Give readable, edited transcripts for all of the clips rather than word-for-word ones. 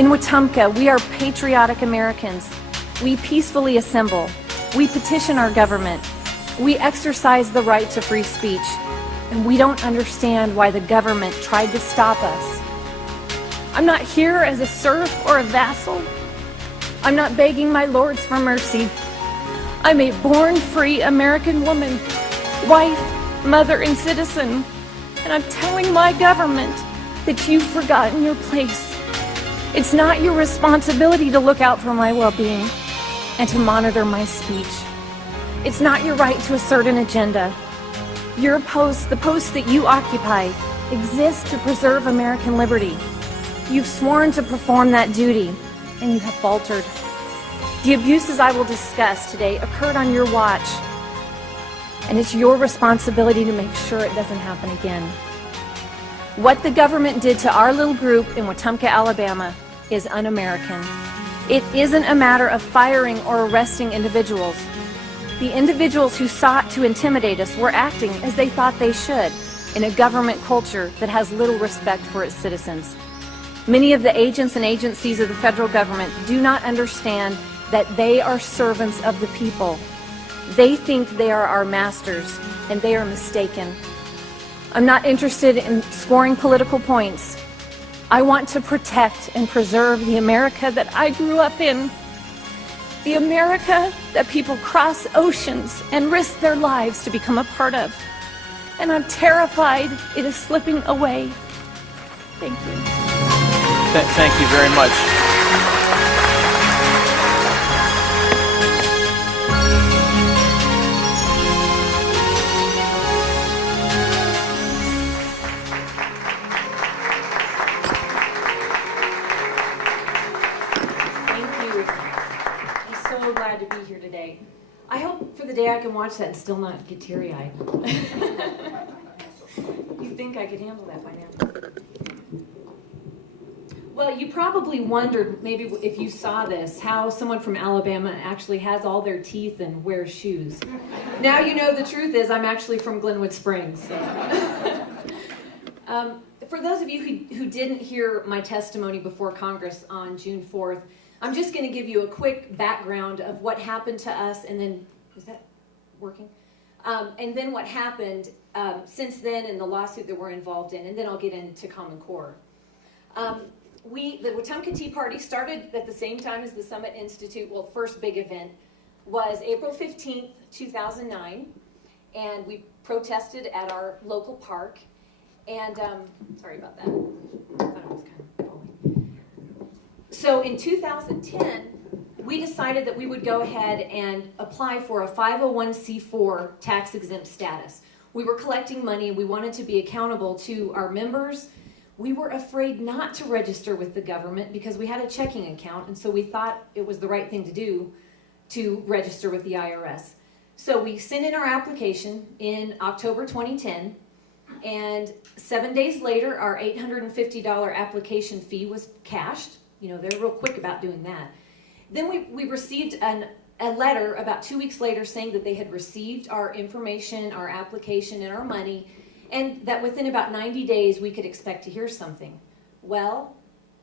In Wetumpka, we are patriotic Americans. We peacefully assemble. We petition our government. We exercise the right to free speech. And we don't understand why the government tried to stop us. I'm not here as a serf or a vassal. I'm not begging my lords for mercy. I'm a born-free American woman, wife, mother, and citizen. And I'm telling my government that you've forgotten your place. It's not your responsibility to look out for my well-being and to monitor my speech. It's not your right to assert an agenda. Your post, the post that you occupy, exists to preserve American liberty. You've sworn to perform that duty, and you have faltered. The abuses I will discuss today occurred on your watch, and it's your responsibility to make sure it doesn't happen again. What the government did to our little group in Wetumpka, Alabama is un-American. It isn't a matter of firing or arresting individuals. The individuals who sought to intimidate us were acting as they thought they should in a government culture that has little respect for its citizens. Many of the agents and agencies of the federal government do not understand that they are servants of the people. They think they are our masters, and they are mistaken. I'm not interested in scoring political points. I want to protect and preserve the America that I grew up in. The America that people cross oceans and risk their lives to become a part of. And I'm terrified it is slipping away. Thank you. Thank you very much. Glad to be here today. I hope for the day I can watch that and still not get teary-eyed. You think I could handle that by now? Well, you probably wondered, maybe if you saw this, how someone from Alabama actually has all their teeth and wears shoes. Now you know the truth is I'm actually from Glenwood Springs. So. For those of you who didn't hear my testimony before Congress on June 4th, I'm just going to give you a quick background of what happened to us, and then, is that working? And then what happened since then and the lawsuit that we're involved in, and then I'll get into Common Core. The Wetumpka Tea Party started at the same time as the Summit Institute. Well, first big event was April 15th, 2009, and we protested at our local park. And, sorry about that. I thought it was kind of falling. So in 2010, we decided that we would go ahead and apply for a 501c4 tax-exempt status. We were collecting money. We wanted to be accountable to our members. We were afraid not to register with the government because we had a checking account, and so we thought it was the right thing to do to register with the IRS. So we sent in our application in October 2010, and 7 days later, our $850 application fee was cashed. You know, they're real quick about doing that. Then we received a letter about 2 weeks later saying that they had received our information, our application, and our money, and that within about 90 days we could expect to hear something. Well,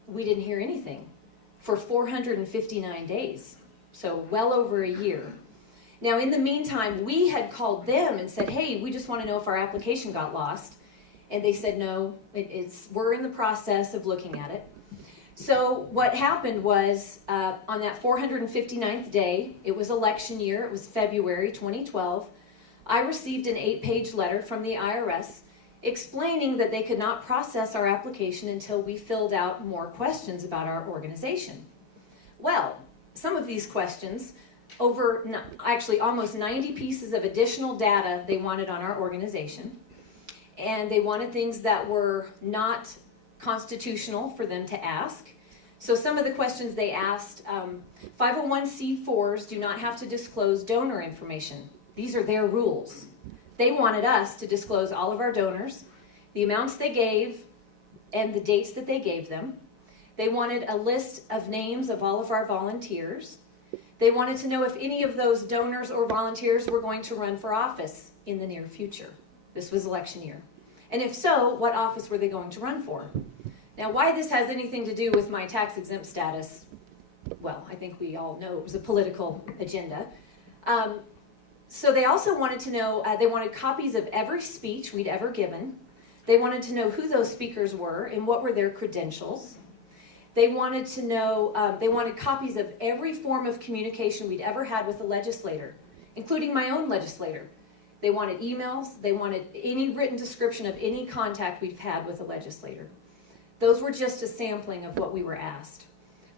we didn't hear anything for 459 days, so well over a year. Now, in the meantime, we had called them and said, hey, we just want to know if our application got lost. And they said, no, we're in the process of looking at it. So what happened was on that 459th day, it was election year, it was February 2012, I received an 8-page letter from the IRS explaining that they could not process our application until we filled out more questions about our organization. Well, some of these questions, actually almost 90 pieces of additional data they wanted on our organization, and they wanted things that were not constitutional for them to ask. So some of the questions they asked, 501c4s do not have to disclose donor information. These are their rules. They wanted us to disclose all of our donors, the amounts they gave, and the dates that they gave them. They wanted a list of names of all of our volunteers. They wanted to know if any of those donors or volunteers were going to run for office in the near future. This was election year. And if so, what office were they going to run for? Now, why this has anything to do with my tax exempt status, well, I think we all know it was a political agenda. So they also wanted to know, they wanted copies of every speech we'd ever given. They wanted to know who those speakers were and what were their credentials. They wanted to know, they wanted copies of every form of communication we'd ever had with a legislator, including my own legislator. They wanted emails. They wanted any written description of any contact we've had with a legislator. Those were just a sampling of what we were asked.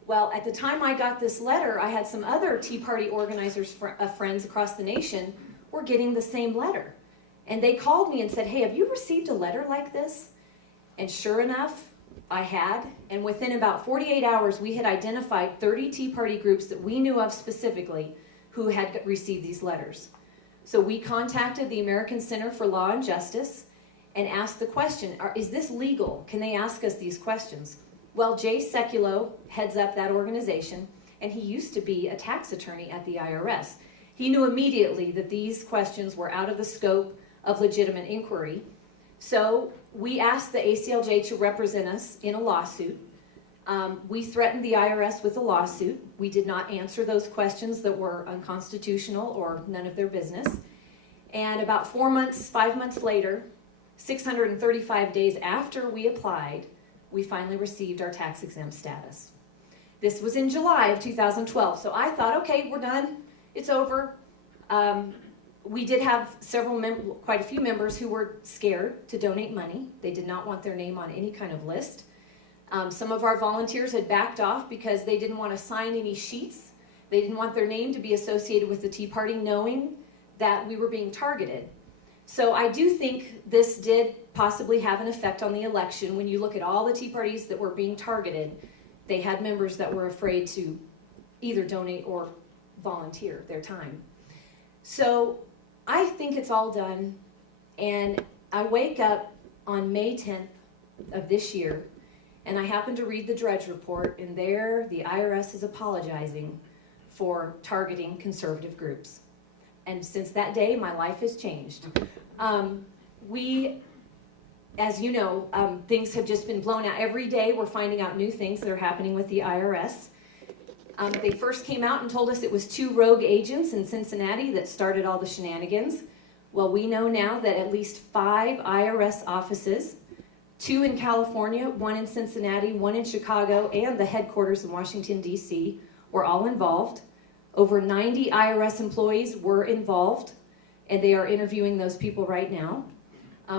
Well, at the time I got this letter, I had some other Tea Party organizers, friends across the nation, were getting the same letter. And they called me and said, hey, have you received a letter like this? And sure enough, I had. And within about 48 hours, we had identified 30 Tea Party groups that we knew of specifically who had received these letters. So we contacted the American Center for Law and Justice and asked the question, is this legal? Can they ask us these questions? Well, Jay Sekulow heads up that organization, and he used to be a tax attorney at the IRS. He knew immediately that these questions were out of the scope of legitimate inquiry. So we asked the ACLJ to represent us in a lawsuit. We threatened the IRS with a lawsuit. We did not answer those questions that were unconstitutional or none of their business. And about 5 months later, 635 days after we applied, we finally received our tax exempt status. This was in July of 2012. So I thought, okay, we're done. It's over. We did have quite a few members who were scared to donate money. They did not want their name on any kind of list. Some of our volunteers had backed off because they didn't want to sign any sheets. They didn't want their name to be associated with the Tea Party, knowing that we were being targeted. So I do think this did possibly have an effect on the election. When you look at all the Tea Parties that were being targeted, they had members that were afraid to either donate or volunteer their time. So I think it's all done, and I wake up on May 10th of this year, and I happen to read the Drudge Report, and there the IRS is apologizing for targeting conservative groups. And since that day, my life has changed. As you know, things have just been blown out. Every day we're finding out new things that are happening with the IRS. They first came out and told us it was 2 rogue agents in Cincinnati that started all the shenanigans. Well, we know now that at least 5 IRS offices, 2 in California, 1 in Cincinnati, 1 in Chicago, and the headquarters in Washington, D.C., were all involved. Over 90 IRS employees were involved, and they are interviewing those people right now.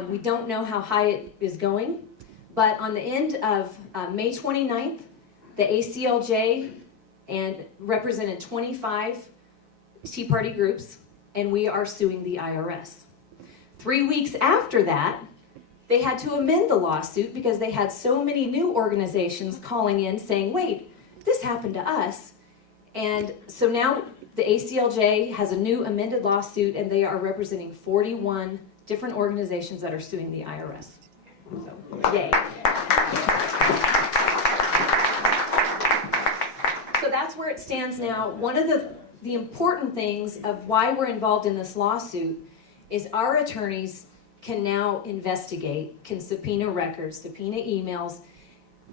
We don't know how high it is going, but on the end of May 29th, the ACLJ and represented 25 Tea Party groups, and we are suing the IRS. 3 weeks after that, they had to amend the lawsuit because they had so many new organizations calling in saying, wait, this happened to us. And so now the ACLJ has a new amended lawsuit, and they are representing 41 different organizations that are suing the IRS. So, yay. So that's where it stands now. One of the important things of why we're involved in this lawsuit is our attorneys can now investigate, can subpoena records, subpoena emails.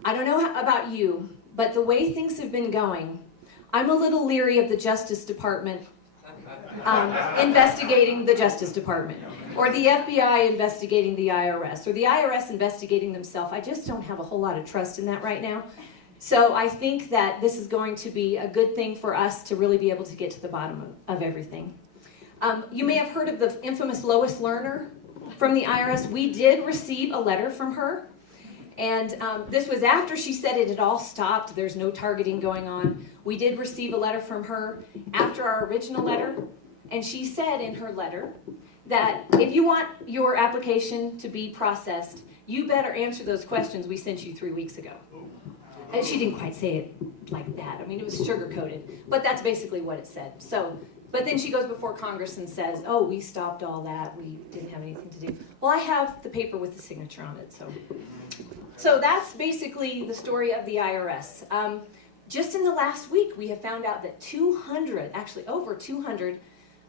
I don't know about you, but the way things have been going, I'm a little leery of the Justice Department investigating the Justice Department, or the FBI investigating the IRS, or the IRS investigating themselves. I just don't have a whole lot of trust in that right now. So I think that this is going to be a good thing for us to really be able to get to the bottom of everything. You may have heard of the infamous Lois Lerner from the IRS. We did receive a letter from her. And this was after she said it had all stopped. There's no targeting going on. We did receive a letter from her after our original letter. And she said in her letter that if you want your application to be processed, you better answer those questions we sent you 3 weeks ago. And she didn't quite say it like that. I mean, it was sugar-coated. But that's basically what it said. So, but then she goes before Congress and says, oh, we stopped all that. We didn't have anything to do. Well, I have the paper with the signature on it. So that's basically the story of the IRS. Just in the last week, we have found out that 200, actually over 200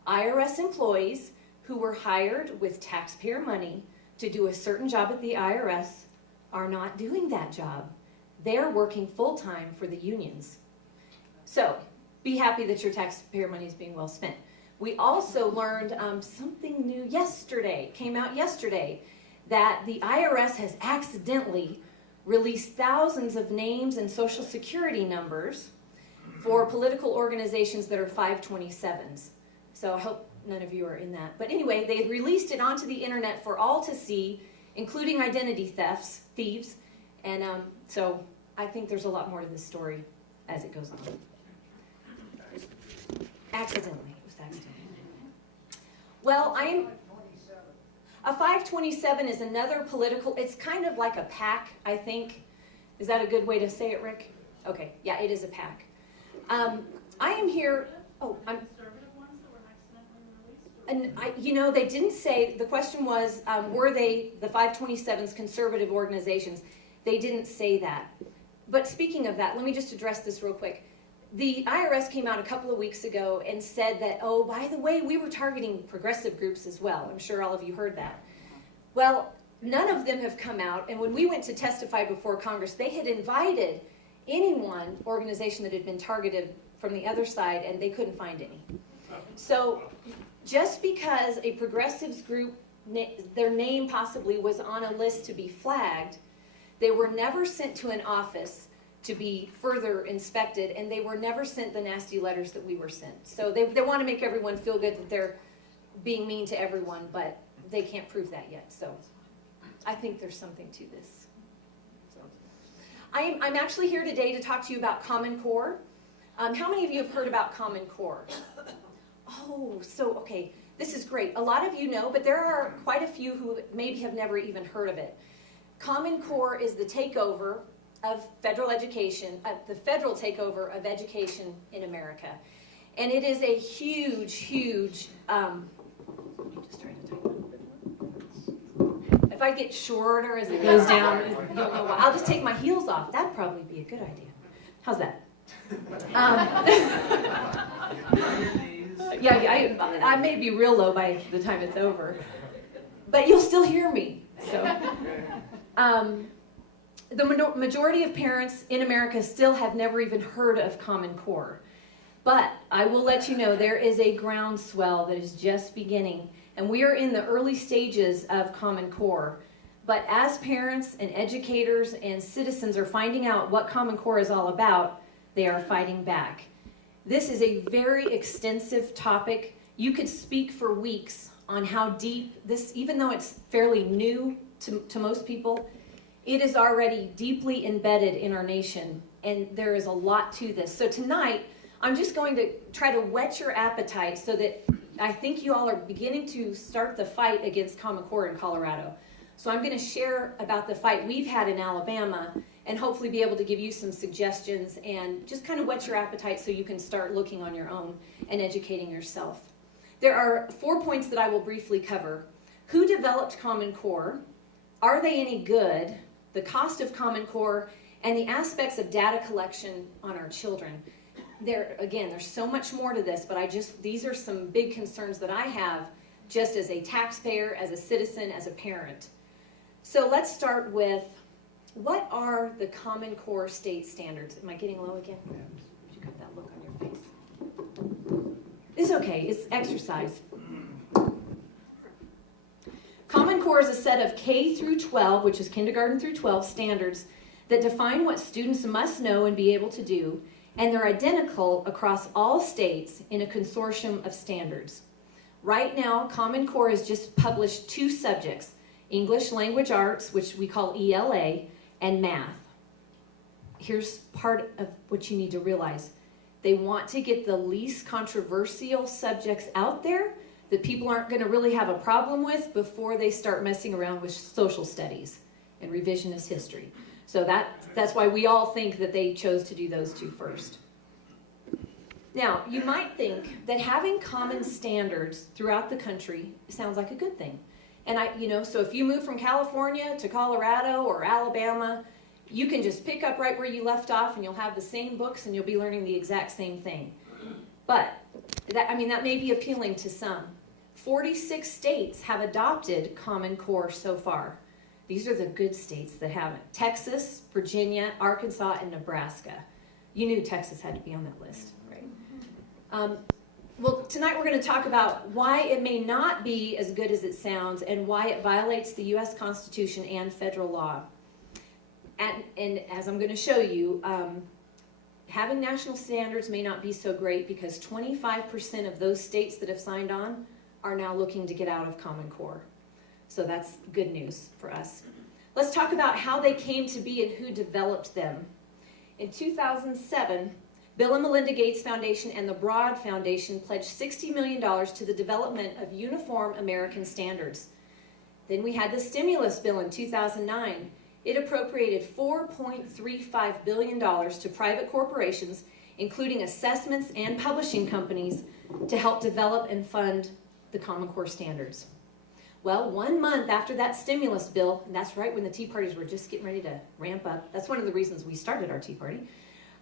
IRS employees who were hired with taxpayer money to do a certain job at the IRS are not doing that job. they're working full-time for the unions. So be happy that your taxpayer money is being well spent. We also learned something new yesterday, came out yesterday, that the IRS has accidentally released thousands of names and social security numbers for political organizations that are 527s. So I hope none of you are in that. But anyway, they released it onto the internet for all to see, including identity thieves. And so I think there's a lot more to this story as it goes on. Accidentally. It was accidentally. Well, a 527 is another political, it's kind of like a PAC, I think. Is that a good way to say it, Rick? Okay, yeah, it is a PAC. I am here, and they didn't say, the question was, were they, the 527s, conservative organizations? They didn't say that. But speaking of that, let me just address this real quick. The IRS came out a couple of weeks ago and said that, oh, by the way, we were targeting progressive groups as well. I'm sure all of you heard that. Well, none of them have come out, and when we went to testify before Congress, they had invited organization that had been targeted from the other side, and they couldn't find any. So just because a progressives group, their name possibly was on a list to be flagged, they were never sent to an office to be further inspected, and they were never sent the nasty letters that we were sent. So they want to make everyone feel good that they're being mean to everyone, but they can't prove that yet. So I think there's something to this. So I'm actually here today to talk to you about Common Core. How many of you have heard about Common Core? Oh, so okay, this is great. A lot of you know, but there are quite a few who maybe have never even heard of it. Common Core is the takeover of federal education, the federal takeover of education in America. And it is a huge, huge, just trying to type a little bit more. If I get shorter as it goes down, you'll know why. I'll just take my heels off. That'd probably be a good idea. How's that? Yeah, I may be real low by the time it's over, but you'll still hear me. So, the majority of parents in America still have never even heard of Common Core. But I will let you know there is a groundswell that is just beginning, and we are in the early stages of Common Core. But as parents and educators and citizens are finding out what Common Core is all about, they are fighting back. This is a very extensive topic. You could speak for weeks on how deep this, even though it's fairly new to most people, it is already deeply embedded in our nation, and there is a lot to this. So tonight, I'm just going to try to whet your appetite so that I think you all are beginning to start the fight against Common Core in Colorado. So I'm going to share about the fight we've had in Alabama and hopefully be able to give you some suggestions and just kind of whet your appetite so you can start looking on your own and educating yourself. There are 4 points that I will briefly cover. Who developed Common Core? Are they any good? The cost of Common Core, and the aspects of data collection on our children. There's so much more to this, but these are some big concerns that I have just as a taxpayer, as a citizen, as a parent. So let's start with, what are the Common Core state standards? Am I getting low again? You got that look on your face. It's okay, it's exercise. Common Core is a set of K through 12, which is kindergarten through 12, standards that define what students must know and be able to do, and they're identical across all states in a consortium of standards. Right now, Common Core has just published 2 subjects, English Language Arts, which we call ELA, and math. Here's part of what you need to realize. They want to get the least controversial subjects out there that people aren't going to really have a problem with before they start messing around with social studies and revisionist history. So that's why we all think that they chose to do those 2 first. Now, you might think that having common standards throughout the country sounds like a good thing. And so if you move from California to Colorado or Alabama, you can just pick up right where you left off and you'll have the same books and you'll be learning the exact same thing. But that may be appealing to some. 46 states have adopted Common Core so far. These are the good states that haven't. Texas, Virginia, Arkansas, and Nebraska. You knew Texas had to be on that list, right? Well, tonight we're going to talk about why it may not be as good as it sounds and why it violates the U.S. Constitution and federal law. And as I'm going to show you, having national standards may not be so great because 25% of those states that have signed on are now looking to get out of Common Core. So that's good news for us. Let's talk about how they came to be and who developed them. In 2007, Bill and Melinda Gates Foundation and the Broad Foundation pledged $60 million to the development of uniform American standards. Then we had the stimulus bill in 2009. It appropriated $4.35 billion to private corporations, including assessments and publishing companies, to help develop and fund the Common Core standards. Well, 1 month after that stimulus bill, and that's right when the Tea Parties were just getting ready to ramp up. That's one of the reasons we started our Tea Party.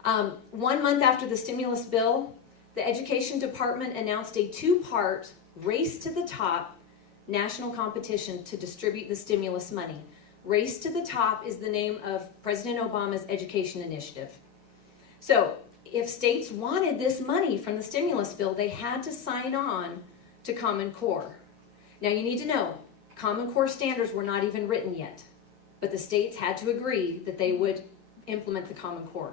1 month after the stimulus bill, the Education Department announced a 2-part Race to the Top national competition to distribute the stimulus money. Race to the Top is the name of President Obama's education initiative. So if states wanted this money from the stimulus bill, they had to sign on to Common Core. Now you need to know, Common Core standards were not even written yet, but the states had to agree that they would implement the Common Core.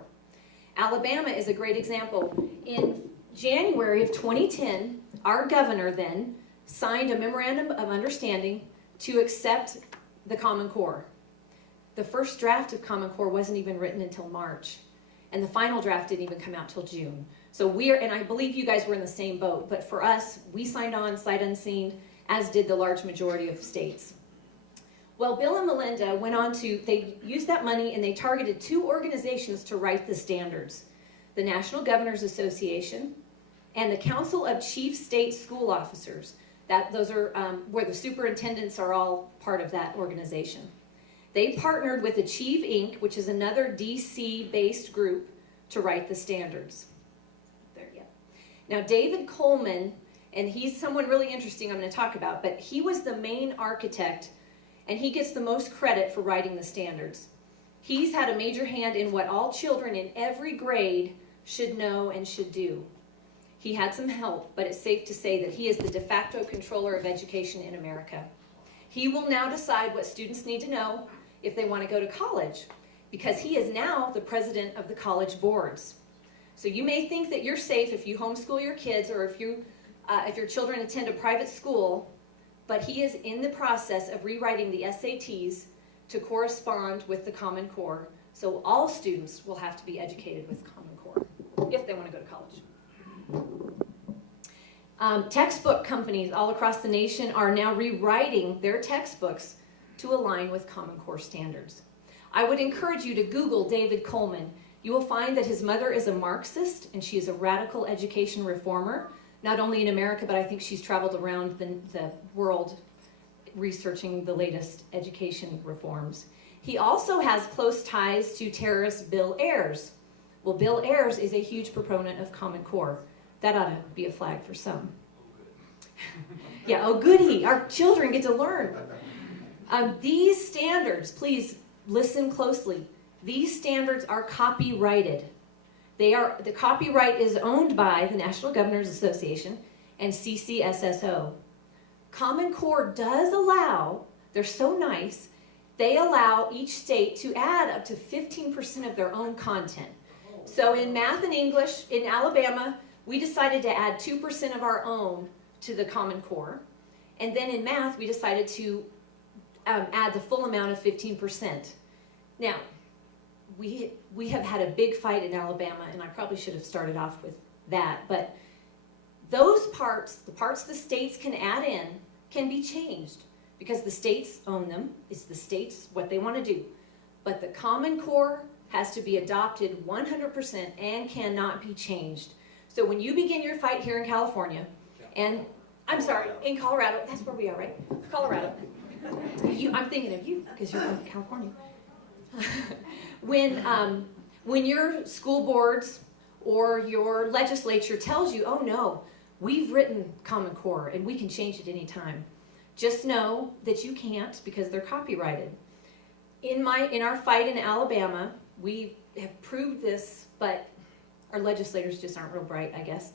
Alabama is a great example. In January of 2010, our governor then signed a memorandum of understanding to accept the Common Core. The first draft of Common Core wasn't even written until March, and the final draft didn't even come out till June. So and I believe you guys were in the same boat, but for us, we signed on sight unseen, as did the large majority of states. Well, Bill and Melinda they used that money and they targeted 2 organizations to write the standards: the National Governors Association and the Council of Chief State School Officers. Those are where the superintendents are all part of that organization. They partnered with Achieve Inc., which is another DC-based group, to write the standards. There, yeah. Now, David Coleman, and he's someone really interesting I'm going to talk about, but he was the main architect, and he gets the most credit for writing the standards. He's had a major hand in what all children in every grade should know and should do. He had some help, but it's safe to say that he is the de facto controller of education in America. He will now decide what students need to know if they want to go to college, because he is now the president of the college boards. So you may think that you're safe if you homeschool your kids or if your children attend a private school, but he is in the process of rewriting the SATs to correspond with the Common Core. So all students will have to be educated with Common Core if they want to go to college. Textbook companies all across the nation are now rewriting their textbooks to align with Common Core standards. I would encourage you to Google David Coleman. You will find that his mother is a Marxist and she is a radical education reformer, not only in America, but I think she's traveled around the world researching the latest education reforms. He also has close ties to terrorist Bill Ayers. Well, Bill Ayers is a huge proponent of Common Core. That ought to be a flag for some. Yeah, oh goody, our children get to learn. These standards, please listen closely. These standards are copyrighted. The copyright is owned by the National Governors Association and CCSSO. Common Core does allow, they're so nice, they allow each state to add up to 15% of their own content. So in math and English, in Alabama, we decided to add 2% of our own to the Common Core. And then in math, we decided to add the full amount of 15%. Now, we have had a big fight in Alabama, and I probably should have started off with that, but those parts, the parts the states can add in, can be changed because the states own them. It's the states what they want to do. But the Common Core has to be adopted 100% and cannot be changed. So when you begin your fight here in California, and I'm sorry, in Colorado, that's where we are, right? Colorado. I'm thinking of you because you're from California. When your school boards or your legislature tells you, oh no, we've written Common Core and we can change it anytime, just know that you can't because they're copyrighted. In our fight in Alabama, we have proved this, but our legislators just aren't real bright, I guess.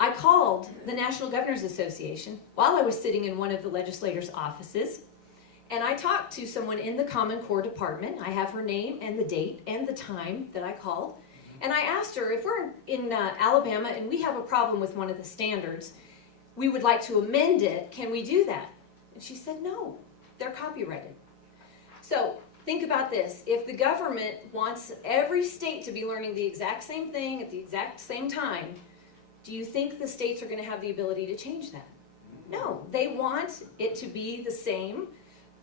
I called the National Governors Association while I was sitting in one of the legislators' offices, and I talked to someone in the Common Core department. I have her name and the date and the time that I called, and I asked her, if we're in Alabama and we have a problem with one of the standards, we would like to amend it, can we do that? And she said, no, they're copyrighted. So think about this. If the government wants every state to be learning the exact same thing at the exact same time, do you think the states are going to have the ability to change that? No, they want it to be the same,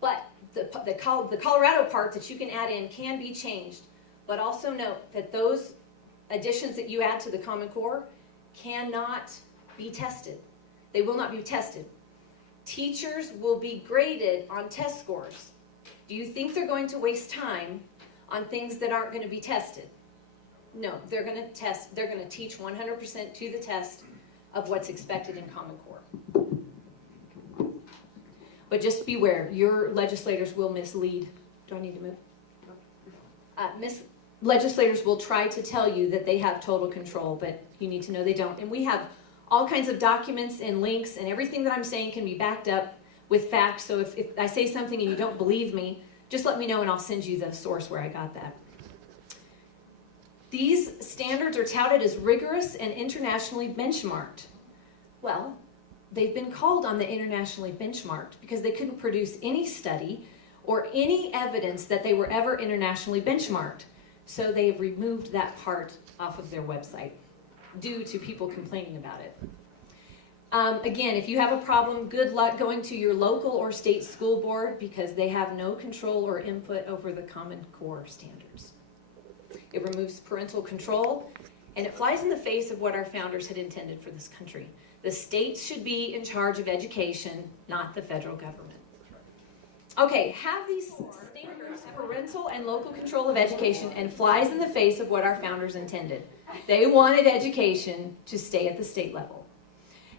but the Colorado part that you can add in can be changed. But also note that those additions that you add to the Common Core cannot be tested. They will not be tested. Teachers will be graded on test scores. Do you think they're going to waste time on things that aren't going to be tested? No, they're going to test. They're going to teach 100% to the test of what's expected in Common Core. But just beware, your legislators will mislead. Do I need to move? Legislators will try to tell you that they have total control, but you need to know they don't. And we have all kinds of documents and links, and everything that I'm saying can be backed up with facts. So if I say something and you don't believe me, just let me know and I'll send you the source where I got that. These standards are touted as rigorous and internationally benchmarked. Well, they've been called on the internationally benchmarked because they couldn't produce any study or any evidence that they were ever internationally benchmarked. So they've removed that part off of their website due to people complaining about it. Again, if you have a problem, good luck going to your local or state school board because they have no control or input over the Common Core standards. It removes parental control, and it flies in the face of what our founders had intended for this country. The states should be in charge of education, not the federal government. Okay, have these standards parental and local control of education and flies in the face of what our founders intended. They wanted education to stay at the state level.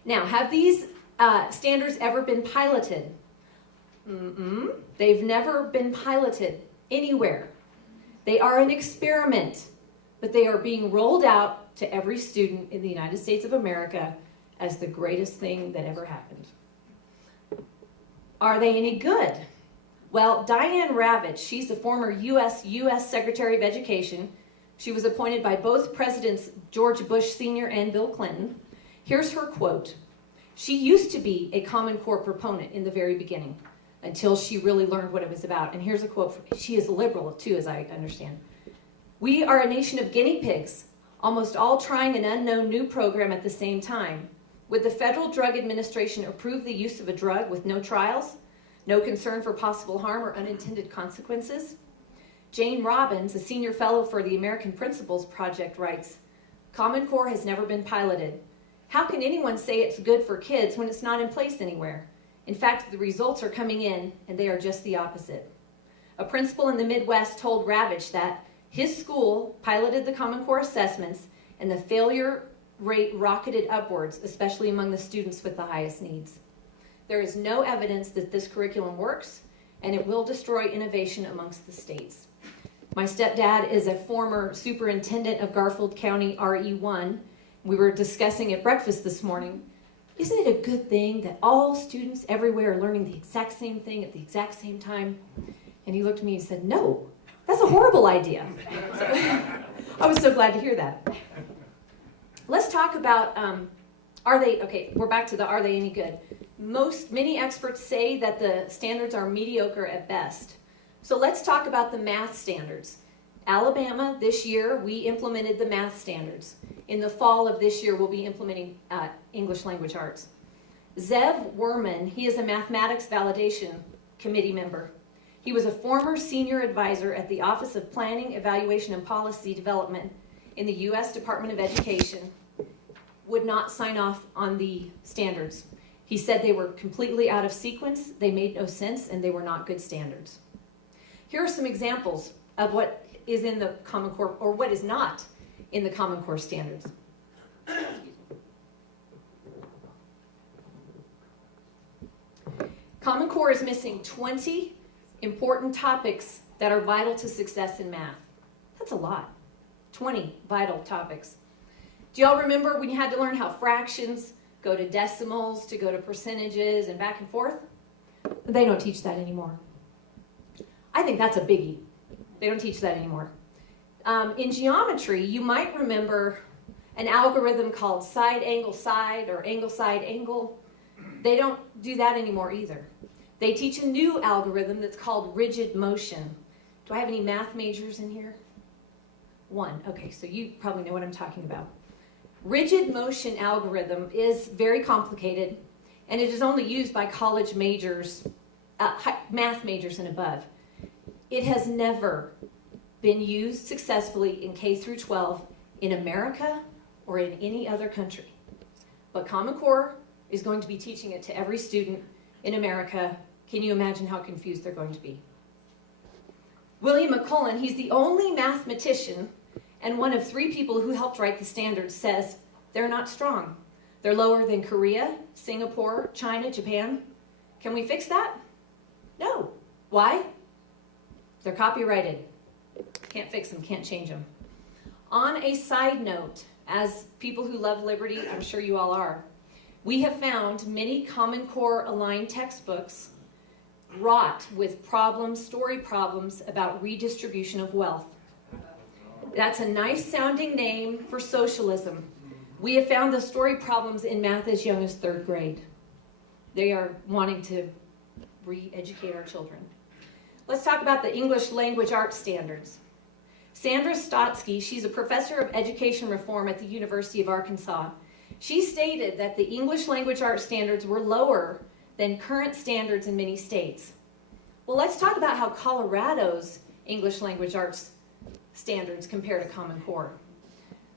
Now, have these standards ever been piloted? They've never been piloted anywhere. They are an experiment, but they are being rolled out to every student in the United States of America as the greatest thing that ever happened. Are they any good? Well, Diane Ravitch, she's the former U.S. Secretary of Education. She was appointed by both Presidents George Bush Sr. and Bill Clinton. Here's her quote. She used to be a Common Core proponent in the very beginning until she really learned what it was about. And here's a quote. She is a liberal, too, as I understand. We are a nation of guinea pigs, almost all trying an unknown new program at the same time. Would the Federal Drug Administration approve the use of a drug with no trials, no concern for possible harm or unintended consequences? Jane Robbins, a senior fellow for the American Principles Project, writes, Common Core has never been piloted. How can anyone say it's good for kids when it's not in place anywhere? In fact, the results are coming in, and they are just the opposite. A principal in the Midwest told Ravitch that his school piloted the Common Core assessments, and the failure rate rocketed upwards, especially among the students with the highest needs. There is no evidence that this curriculum works, and it will destroy innovation amongst the states. My stepdad is a former superintendent of Garfield County RE1. We were discussing at breakfast this morning, isn't it a good thing that all students everywhere are learning the exact same thing at the exact same time? And he looked at me and said, no, that's a horrible idea. So, I was so glad to hear that. Let's talk about, we're back to the are they any good? Many experts say that the standards are mediocre at best. So let's talk about the math standards. Alabama, this year, we implemented the math standards. In the fall of this year, we'll be implementing English language arts. Zev Werman, he is a mathematics validation committee member. He was a former senior advisor at the Office of Planning, Evaluation, and Policy Development in the U.S. Department of Education, would not sign off on the standards. He said they were completely out of sequence, they made no sense, and they were not good standards. Here are some examples of what is in the Common Core, or what is not in the Common Core standards. Common Core is missing 20 important topics that are vital to success in math. That's a lot. 20 vital topics. Do y'all remember when you had to learn how fractions go to decimals, to go to percentages, and back and forth? They don't teach that anymore. I think that's a biggie. They don't teach that anymore. In geometry, you might remember an algorithm called side angle side or angle side angle. They don't do that anymore either. They teach a new algorithm that's called rigid motion. Do I have any math majors in here? One. Okay, so you probably know what I'm talking about. Rigid motion algorithm is very complicated, and it is only used by college majors, math majors and above. It has never been used successfully in K through 12 in America or in any other country. But Common Core is going to be teaching it to every student in America. Can you imagine how confused they're going to be? William McCullen, he's the only mathematician and one of 3 people who helped write the standards, says they're not strong. They're lower than Korea, Singapore, China, Japan. Can we fix that? No. Why? They're copyrighted. Can't fix them, can't change them. On a side note, as people who love liberty, I'm sure you all are, we have found many Common Core aligned textbooks wrought with problems, story problems about redistribution of wealth. That's a nice sounding name for socialism. We have found the story problems in math as young as 3rd grade. They are wanting to re-educate our children. Let's talk about the English language arts standards. Sandra Stotsky, she's a professor of education reform at the University of Arkansas. She stated that the English language arts standards were lower than current standards in many states. Well, let's talk about how Colorado's English language arts standards compare to Common Core.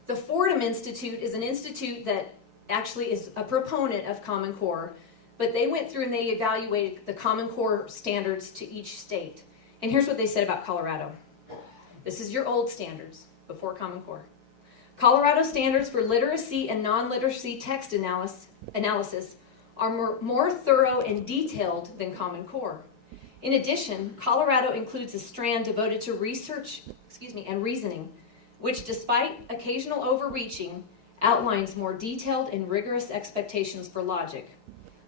The Fordham Institute is an institute that actually is a proponent of Common Core, but they went through and they evaluated the Common Core standards to each state. And here's what they said about Colorado. This is your old standards before Common Core. Colorado standards for literacy and non-literacy text analysis are more thorough and detailed than Common Core. In addition, Colorado includes a strand devoted to research, and reasoning, which despite occasional overreaching, outlines more detailed and rigorous expectations for logic.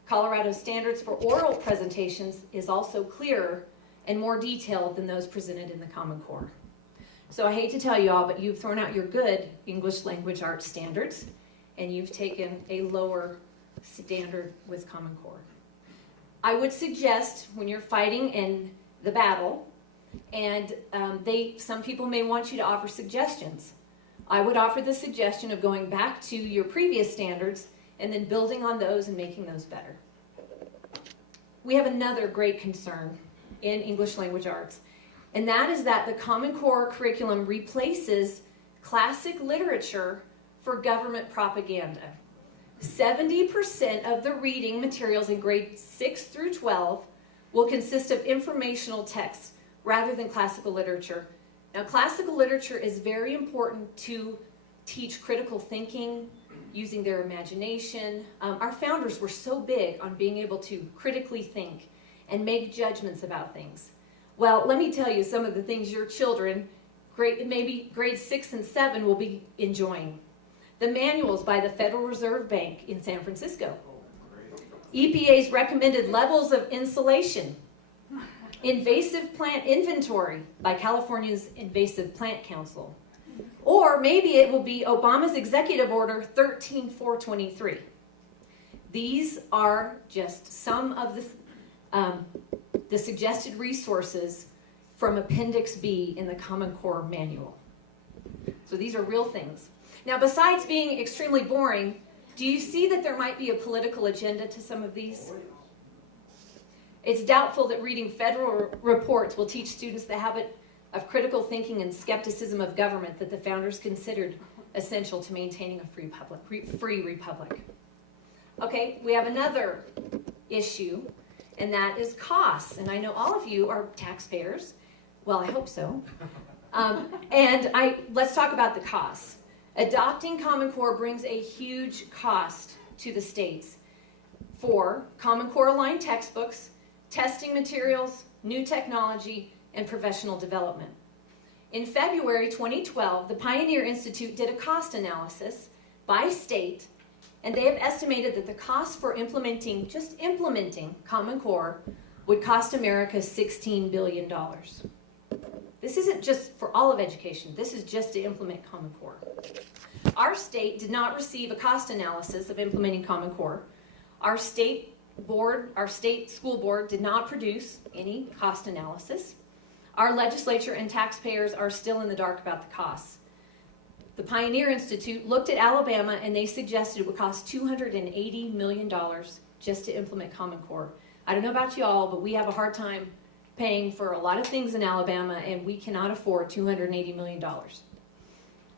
Colorado's standards for oral presentations is also clearer and more detailed than those presented in the Common Core. So I hate to tell you all, but you've thrown out your good English language arts standards, and you've taken a lower standard with Common Core. I would suggest when you're fighting in the battle, and some people may want you to offer suggestions. I would offer the suggestion of going back to your previous standards and then building on those and making those better. We have another great concern in English language arts, and that is that the Common Core curriculum replaces classic literature for government propaganda. 70% of the reading materials in grades 6 through 12 will consist of informational texts rather than classical literature. Now, classical literature is very important to teach critical thinking, using their imagination. Our founders were so big on being able to critically think and make judgments about things. Well, let me tell you some of the things your children, maybe grades 6 and 7, will be enjoying. The manuals by the Federal Reserve Bank in San Francisco. EPA's recommended levels of insulation. Invasive plant inventory by California's Invasive Plant Council. Or maybe it will be Obama's Executive Order 13423. These are just some of the suggested resources from Appendix B in the Common Core Manual. So these are real things. Now, besides being extremely boring, do you see that there might be a political agenda to some of these? It's doubtful that reading federal reports will teach students the habit of critical thinking and skepticism of government that the founders considered essential to maintaining a free republic. Okay, we have another issue, and that is costs. And I know all of you are taxpayers. Well, I hope so. Let's talk about the costs. Adopting Common Core brings a huge cost to the states for Common Core aligned textbooks, testing materials, new technology, and professional development. In February 2012, the Pioneer Institute did a cost analysis by state, and they have estimated that the cost for just implementing Common Core would cost America $16 billion. This isn't just for all of education, this is just to implement Common Core. Our state did not receive a cost analysis of implementing Common Core. Our state school board did not produce any cost analysis. Our legislature and taxpayers are still in the dark about the costs. The Pioneer Institute looked at Alabama and they suggested it would cost $280 million just to implement Common Core. I don't know about y'all, but we have a hard time paying for a lot of things in Alabama, and we cannot afford $280 million.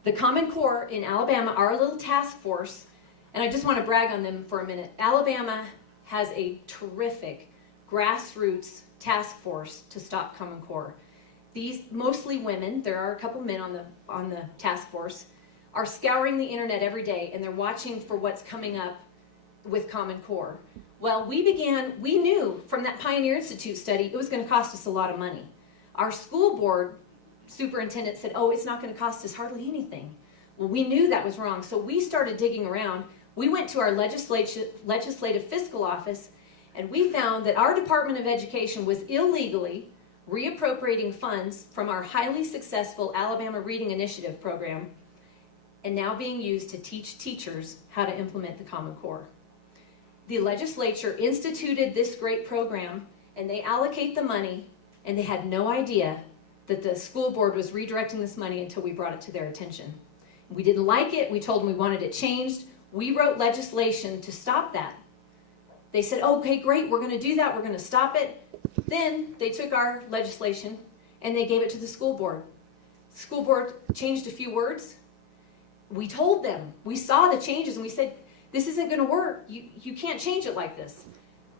The Common Core in Alabama, our little task force, and I just want to brag on them for a minute. Alabama has a terrific grassroots task force to stop Common Core. These, mostly women, there are a couple men on the task force, are scouring the internet every day, and they're watching for what's coming up with Common Core. Well, we knew from that Pioneer Institute study it was going to cost us a lot of money. Our school board superintendent said, oh, it's not going to cost us hardly anything. Well, we knew that was wrong, so we started digging around. We went to our legislative fiscal office, and we found that our Department of Education was illegally reappropriating funds from our highly successful Alabama Reading Initiative program and now being used to teach teachers how to implement the Common Core. The legislature instituted this great program, and they allocate the money, and they had no idea that the school board was redirecting this money until we brought it to their attention. We didn't like it. We told them we wanted it changed. We wrote legislation to stop that. They said, okay, great, we're going to do that. We're going to stop it. Then they took our legislation and they gave it to the school board. The school board changed a few words. We told them. We saw the changes and we said, this isn't going to work. You can't change it like this.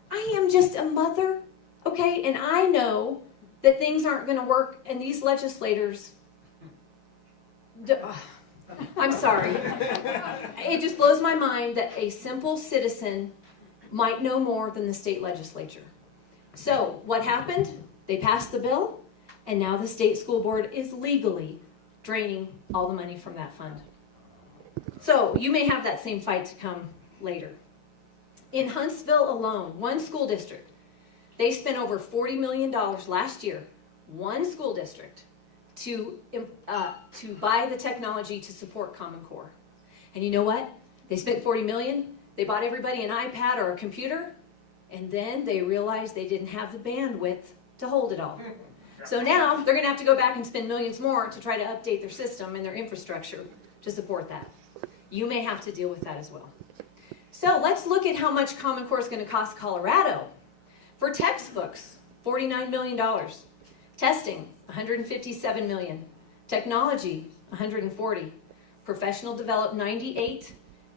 I am just a mother, okay? And I know that things aren't going to work, and these legislators, I'm sorry. It just blows my mind that a simple citizen might know more than the state legislature. So what happened? They passed the bill, and now the state school board is legally draining all the money from that fund. So you may have that same fight to come later. In Huntsville alone, one school district, they spent over $40 million last year, one school district, to buy the technology to support Common Core. And you know what? They spent $40 million, they bought everybody an iPad or a computer, and then they realized they didn't have the bandwidth to hold it all. So now they're going to have to go back and spend millions more to try to update their system and their infrastructure to support that. You may have to deal with that as well. So let's look at how much Common Core is going to cost Colorado. For textbooks, $49 million. Testing, $157 million. Technology, $140. Professional development, $98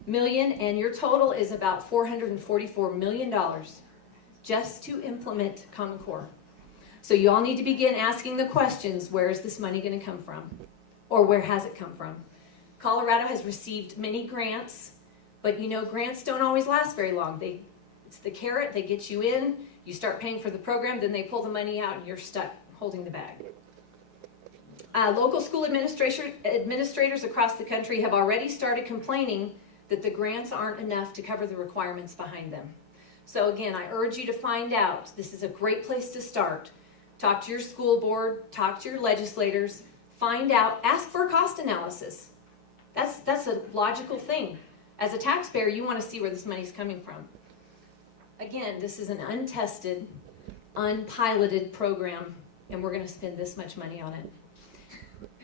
million. And your total is about $444 million just to implement Common Core. So you all need to begin asking the questions, where is this money going to come from? Or where has it come from? Colorado has received many grants, but you know, grants don't always last very long. It's the carrot, they get you in, you start paying for the program, then they pull the money out and you're stuck holding the bag. Local school administrators across the country have already started complaining that the grants aren't enough to cover the requirements behind them. So again, I urge you to find out. This is a great place to start. Talk to your school board, talk to your legislators, find out, ask for a cost analysis. That's a logical thing. As a taxpayer, you want to see where this money's coming from. Again, this is an untested, unpiloted program, and we're going to spend this much money on it.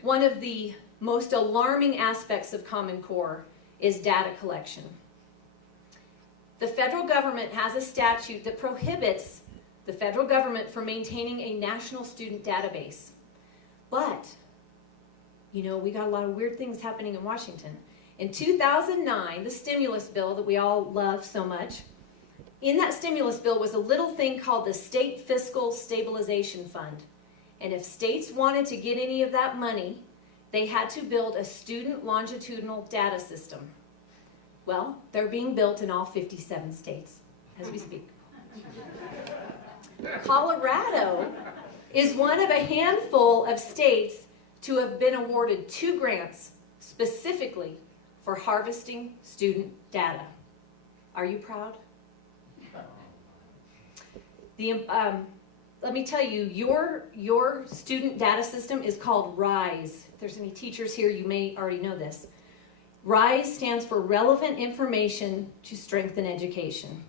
One of the most alarming aspects of Common Core is data collection. The federal government has a statute that prohibits the federal government from maintaining a national student database. But, you know, we got a lot of weird things happening in Washington. In 2009, the stimulus bill that we all love so much, in that stimulus bill was a little thing called the State Fiscal Stabilization Fund. And if states wanted to get any of that money, they had to build a student longitudinal data system. Well, they're being built in all 57 states as we speak. Colorado is one of a handful of states to have been awarded 2 grants specifically for harvesting student data. Are you proud? Let me tell you, your student data system is called RISE. If there's any teachers here, you may already know this. RISE stands for Relevant Information to Strengthen Education.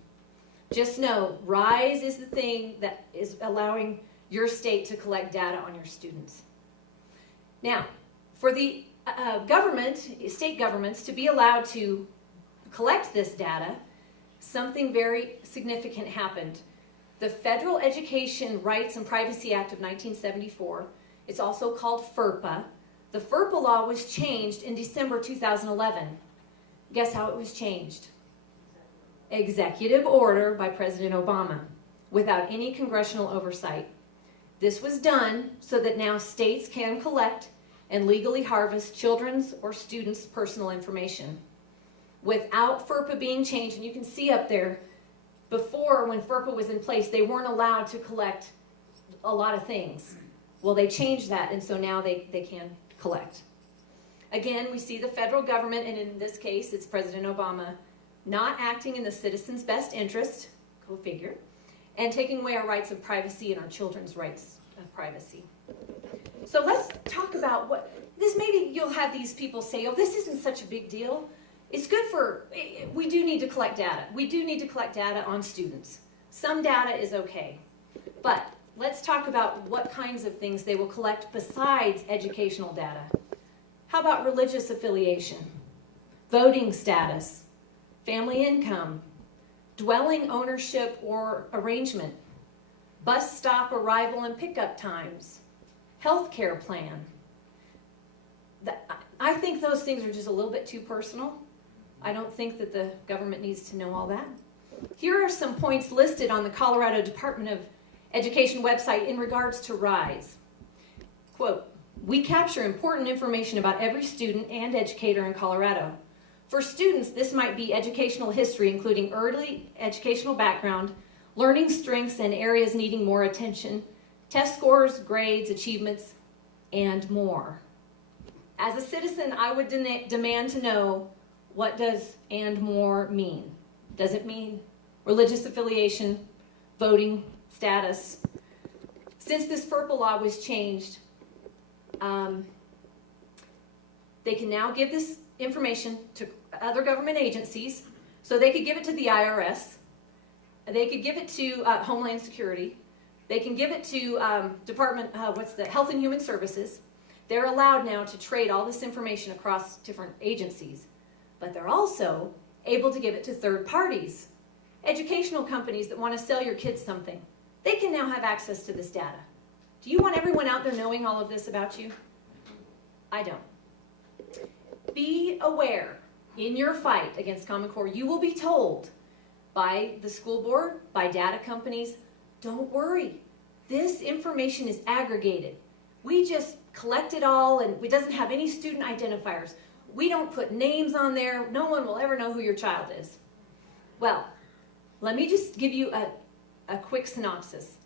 Just know, RISE is the thing that is allowing your state to collect data on your students. Now, for the state governments to be allowed to collect this data, something very significant happened. The Federal Education Rights and Privacy Act of 1974, it's also called FERPA. The FERPA law was changed in December 2011. Guess how it was changed? Executive order by President Obama, without any congressional oversight. This was done so that now states can collect and legally harvest children's or students' personal information. Without FERPA being changed, and you can see up there, before, when FERPA was in place, they weren't allowed to collect a lot of things. Well, they changed that, and so now they can collect. Again, we see the federal government, and in this case, it's President Obama, not acting in the citizens' best interest, go figure, and taking away our rights of privacy and our children's rights of privacy. So let's talk about what this. Maybe you'll have these people say, oh, this isn't such a big deal. It's good for, we do need to collect data. We do need to collect data on students. Some data is okay. But let's talk about what kinds of things they will collect besides educational data. How about religious affiliation, voting status, family income, dwelling ownership or arrangement, bus stop arrival and pickup times, health care plan. I think those things are just a little bit too personal. I don't think that the government needs to know all that. Here are some points listed on the Colorado Department of Education website in regards to RISE. Quote, we capture important information about every student and educator in Colorado. For students, this might be educational history, including early educational background, learning strengths and areas needing more attention, test scores, grades, achievements, and more. As a citizen, I would demand to know, what does and more mean? Does it mean religious affiliation, voting status? Since this FERPA law was changed, they can now give this information to other government agencies. So they could give it to the IRS. They could give it to Homeland Security. They can give it to Health and Human Services. They're allowed now to trade all this information across different agencies. But they're also able to give it to third parties. Educational companies that want to sell your kids something. They can now have access to this data. Do you want everyone out there knowing all of this about you? I don't. Be aware, in your fight against Common Core, you will be told by the school board, by data companies, don't worry. This information is aggregated. We just collect it all, and it doesn't have any student identifiers. We don't put names on there. No one will ever know who your child is. Well, let me just give you a quick synopsis.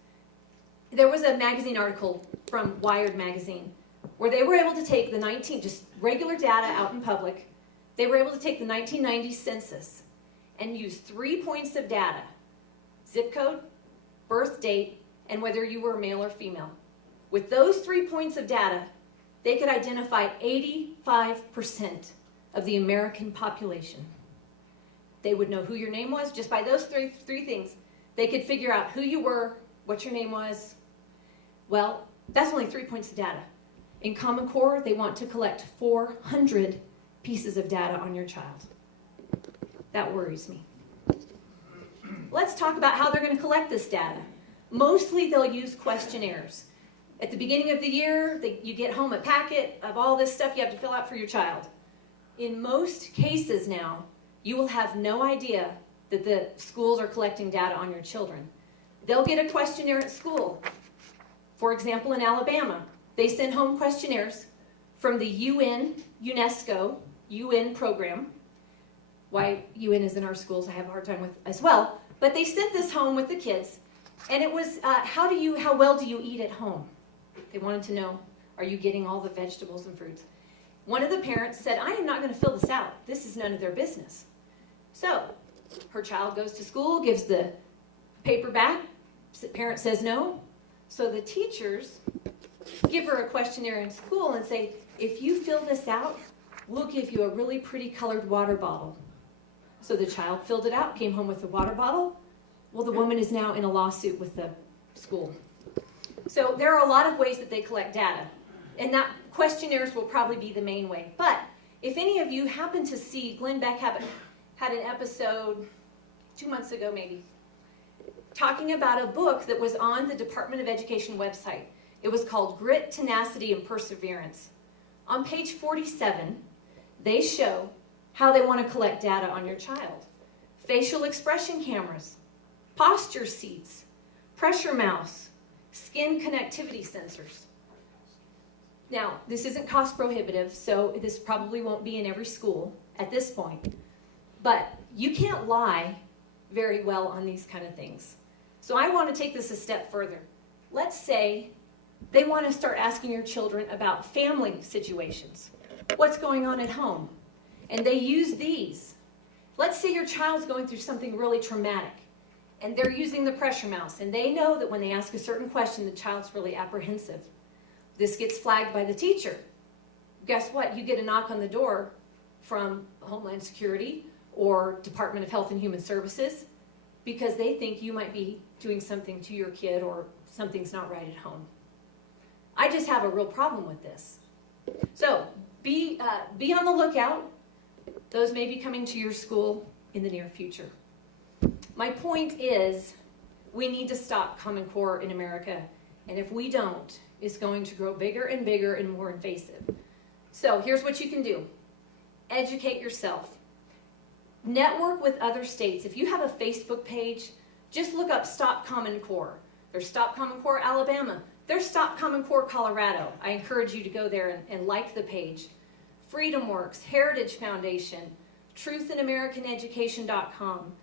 There was a magazine article from Wired magazine where they were able to take just regular data out in public. They were able to take the 1990 census and use 3 points of data: zip code, birth date, and whether you were male or female. With those 3 points of data, they could identify 85% of the American population. They would know who your name was just by those three things. They could figure out who you were, what your name was. Well, that's only 3 points of data. In Common Core, they want to collect 400 pieces of data on your child. That worries me. Let's talk about how they're going to collect this data. Mostly they'll use questionnaires. At the beginning of the year, you get home a packet of all this stuff you have to fill out for your child. In most cases now, you will have no idea that the schools are collecting data on your children. They'll get a questionnaire at school. For example, in Alabama, they send home questionnaires from the UNESCO UN program. Why UN is in our schools, I have a hard time with as well. But they sent this home with the kids. And it was, how well do you eat at home? They wanted to know, are you getting all the vegetables and fruits? One of the parents said, I am not going to fill this out. This is none of their business. So her child goes to school, gives the paper back. The parent says no. So the teachers give her a questionnaire in school and say, if you fill this out, we'll give you a really pretty colored water bottle. So the child filled it out, came home with the water bottle. Well, the woman is now in a lawsuit with the school. So there are a lot of ways that they collect data. And that questionnaires will probably be the main way. But if any of you happen to see, Glenn Beck had an episode 2 months ago maybe, talking about a book that was on the Department of Education website. It was called Grit, Tenacity, and Perseverance. On page 47, they show how they want to collect data on your child. Facial expression cameras, posture seats, pressure mouse, skin connectivity sensors. Now, this isn't cost prohibitive, so this probably won't be in every school at this point. But you can't lie very well on these kind of things. So I want to take this a step further. Let's say they want to start asking your children about family situations. What's going on at home? And they use these. Let's say your child's going through something really traumatic, and they're using the pressure mouse, and they know that when they ask a certain question, the child's really apprehensive. This gets flagged by the teacher. Guess what? You get a knock on the door from Homeland Security or Department of Health and Human Services because they think you might be doing something to your kid or something's not right at home. I just have a real problem with this. So be on the lookout. Those may be coming to your school in the near future. My point is we need to stop Common Core in America, and if we don't, it's going to grow bigger and bigger and more invasive. So here's what you can do. Educate yourself. Network with other states. If you have a Facebook page, just look up Stop Common Core. There's Stop Common Core Alabama. There's Stop Common Core Colorado. I encourage you to go there and like the page. FreedomWorks, Heritage Foundation, TruthinAmericanEducation.com.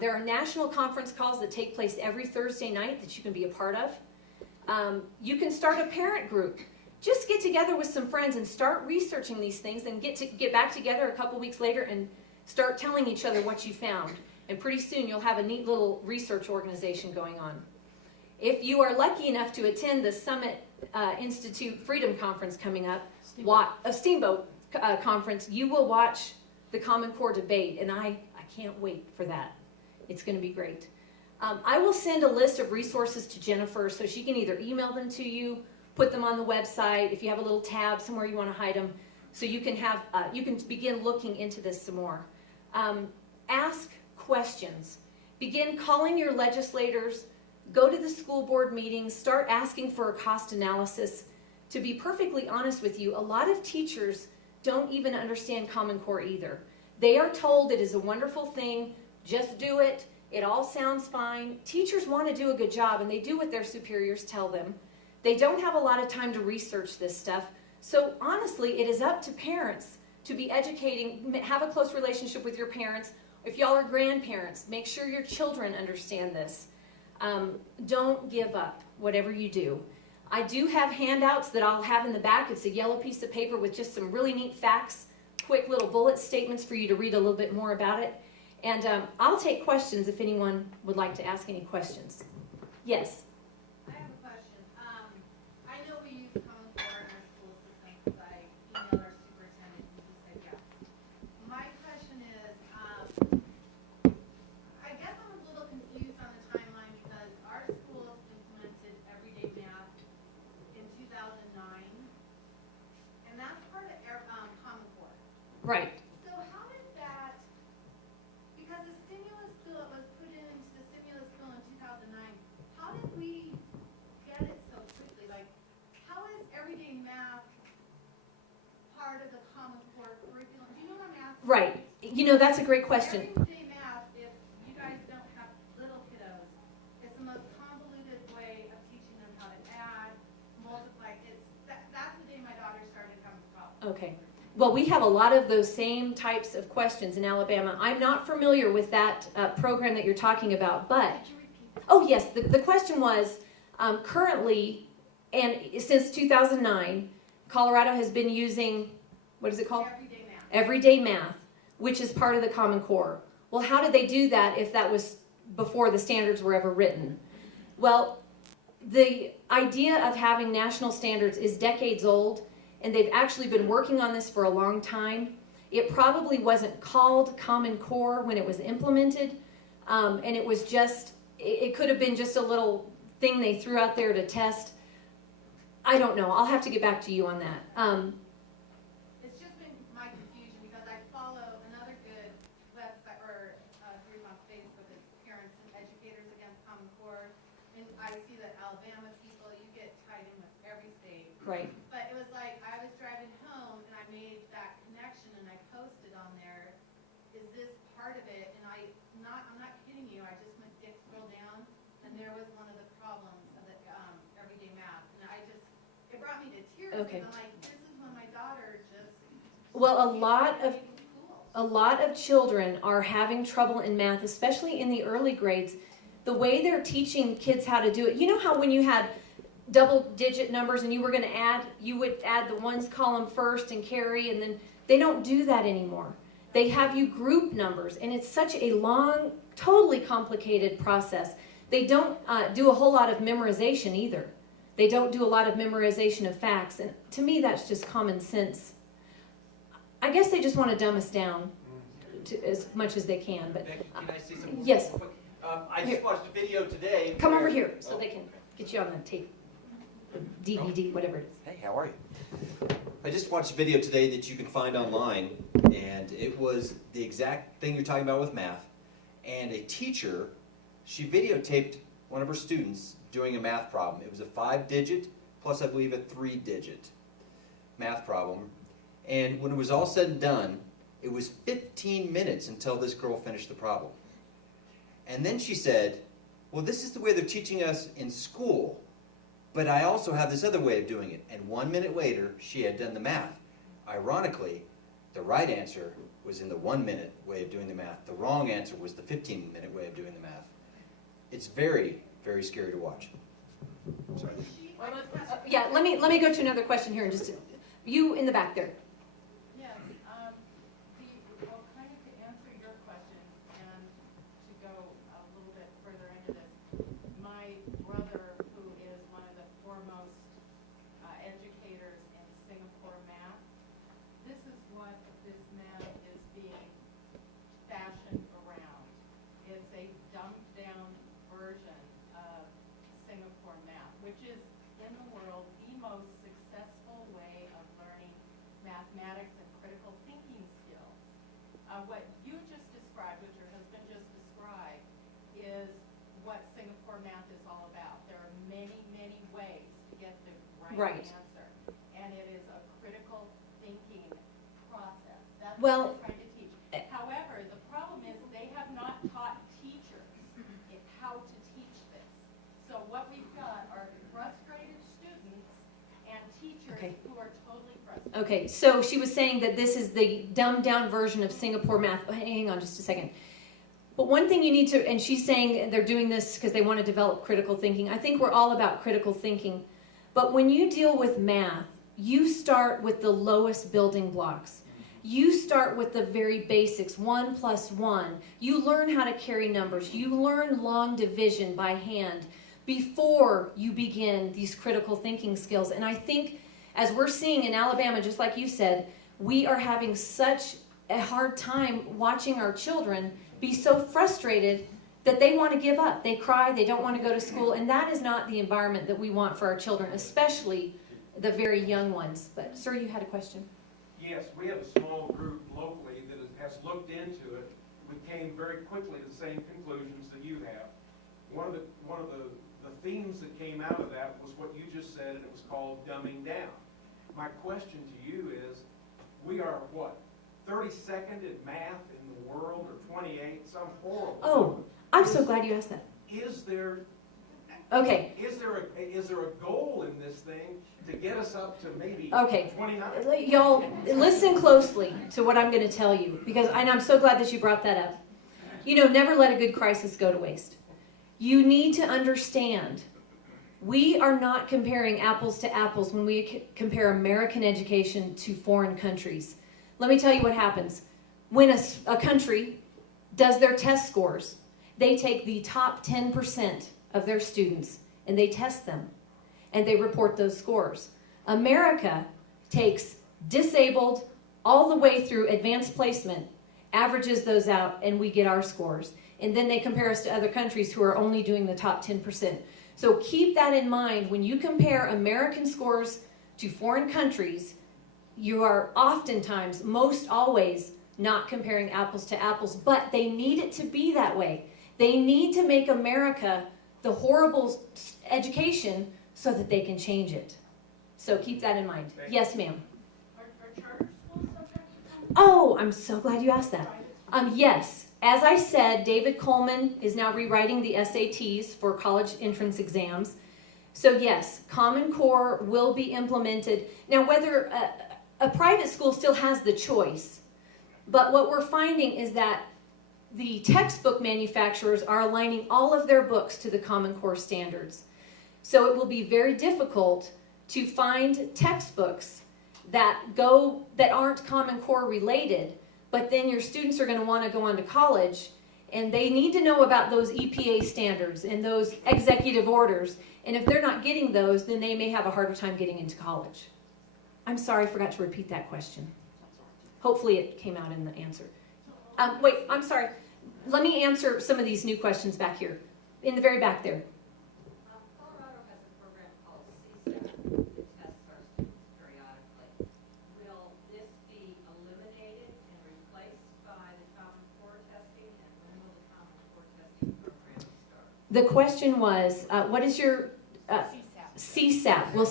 There are national conference calls that take place every Thursday night that you can be a part of. You can start a parent group. Just get together with some friends and start researching these things and get back together a couple weeks later and start telling each other what you found. And pretty soon you'll have a neat little research organization going on. If you are lucky enough to attend the Summit Institute Freedom Conference coming up, Steamboat Conference, you will watch the Common Core debate, and I can't wait for that. It's going to be great. I will send a list of resources to Jennifer so she can either email them to you, put them on the website, if you have a little tab somewhere you want to hide them, so you can begin looking into this some more. Ask questions. Begin calling your legislators, go to the school board meetings, start asking for a cost analysis. To be perfectly honest with you, a lot of teachers don't even understand Common Core either. They are told it is a wonderful thing, just do it. It all sounds fine. Teachers want to do a good job, and they do what their superiors tell them. They don't have a lot of time to research this stuff. So honestly, it is up to parents to be educating, have a close relationship with your parents. If y'all are grandparents, make sure your children understand this. Don't give up, whatever you do. I do have handouts that I'll have in the back. It's a yellow piece of paper with just some really neat facts, quick little bullet statements for you to read a little bit more about it. And I'll take questions if anyone would like to ask any questions. Yes? I have a question. I know we use Common Core in our school system because I emailed our superintendent and he said yes. My question is, I guess I'm a little confused on the timeline because our school implemented everyday math in 2009, and that's part of Common Core. Right. So how did that, because the stimulus bill was put into the stimulus bill in 2009, how did we get it so quickly? Like, how is everyday math part of the Common Core curriculum? Do you know what I'm asking? Right. You know, that's a great question. Everyday math, if you guys don't have little kiddos, it's the most convoluted way of teaching them how to add, multiply. That's the day my daughter started coming to college. Okay. Well, we have a lot of those same types of questions in Alabama. I'm not familiar with that program that you're talking about, but Could you repeat that? Oh, yes, the question was, currently, and since 2009, Colorado has been using, what is it called? Everyday math. Everyday math, which is part of the Common Core. Well, how did they do that if that was before the standards were ever written? Well, the idea of having national standards is decades old, and they've actually been working on this for a long time. It probably wasn't called Common Core when it was implemented, and it was just, it could have been just a little thing they threw out there to test. I don't know. I'll have to get back to you on that. It's just been my confusion because I follow another good website or group on Facebook is Parents and Educators Against Common Core, and I see that Alabama people, you get tied in with every state. Right. But it was like I was driving home and I made that connection and I posted on there, is this part of it? And I'm not kidding you, I just went scroll down and there was one of the problems of the everyday math. And it brought me to tears. Okay. I'm like, this is when my daughter just. Well, a lot of children are having trouble in math, especially in the early grades. The way they're teaching kids how to do it, you know how when you had double-digit numbers and you were going to add, you would add the ones column first and carry, and then they don't do that anymore. They have you group numbers, and it's such a long, totally complicated process. They don't do a whole lot of memorization either. They don't do a lot of memorization of facts, and to me that's just common sense. I guess they just want to dumb us down to as much as they can. But Becky, can I say something? yes. Real quick? I just watched a video today. Come where- over here so Oh. they can get you on the tape, DVD, whatever it is. Hey, how are you? I just watched a video today that you can find online, and it was the exact thing you're talking about with math. And a teacher, she videotaped one of her students doing a math problem. It was a 5-digit plus, I believe, a 3-digit math problem. And when it was all said and done, it was 15 minutes until this girl finished the problem. And then she said, well, this is the way they're teaching us in school, but I also have this other way of doing it. And 1 minute later, she had done the math. Ironically, the right answer was in the 1 minute way of doing the math. The wrong answer was the 15-minute way of doing the math. It's very, very scary to watch. Sorry. Yeah, let me go to another question here in just you in the back there. Yes, well, kind of to answer your question and to go a little bit further into this, my brother, who is one of the foremost educators in Singapore math, this is what this math is being fashioned around. It's a dumbed down version of Singapore math, which is in the world the most successful way of learning mathematics and critical thinking skills. What you just described, what your husband just described, is what Singapore math is all about. There are many, many ways to get the right answer, and it is a critical thinking process. That's Well, what they're trying to teach. However, the problem is they have not taught teachers how to teach this. So what we've got are frustrated students and teachers Okay. who are totally frustrated. Okay, so she was saying that this is the dumbed down version of Singapore math. Oh, hang on just a second. But one thing you need to, and she's saying they're doing this because they want to develop critical thinking. I think we're all about critical thinking. But when you deal with math, you start with the lowest building blocks. You start with the very basics, 1 + 1. You learn how to carry numbers. You learn long division by hand before you begin these critical thinking skills. And I think as we're seeing in Alabama, just like you said, we are having such a hard time watching our children be so frustrated that they want to give up. They cry, they don't want to go to school, and that is not the environment that we want for our children, especially the very young ones. But sir, you had a question? Yes, we have a small group locally that has looked into it. We came very quickly to the same conclusions that you have. One of the themes that came out of that was what you just said, and it was called dumbing down. My question to you is, we are what, 32nd in math in the world, or 28, some horrible. Oh, I'm so glad you asked that. Is there Okay. Is there a goal in this thing to get us up to maybe Okay. 29? Y'all, listen closely to what I'm going to tell you, and I'm so glad that you brought that up. You know, never let a good crisis go to waste. You need to understand, we are not comparing apples to apples when we compare American education to foreign countries. Let me tell you what happens. When a country does their test scores, they take the top 10% of their students and they test them and they report those scores. America takes disabled all the way through advanced placement, averages those out, and we get our scores. And then they compare us to other countries who are only doing the top 10%. So keep that in mind. When you compare American scores to foreign countries, you are oftentimes, most always, not comparing apples to apples, but they need it to be that way. They need to make America the horrible education so that they can change it. So keep that in mind. Yes, ma'am. Are charter schools subject to Oh, I'm so glad you asked that. Yes. As I said, David Coleman is now rewriting the SATs for college entrance exams. So yes, Common Core will be implemented. Now, whether a private school still has the choice, but what we're finding is that the textbook manufacturers are aligning all of their books to the Common Core standards. So it will be very difficult to find textbooks that aren't Common Core related, but then your students are going to want to go on to college, and they need to know about those EPA standards and those executive orders. And if they're not getting those, then they may have a harder time getting into college. I'm sorry, I forgot to repeat that question. Hopefully it came out in the answer. Wait, I'm sorry. Let me answer some of these new questions back here. In the very back there. Colorado has a program called CSAT that tests our students periodically. Will this be eliminated and replaced by the Common Core testing, and when will the Common Core testing program start? The question was, what is your CSAT? Will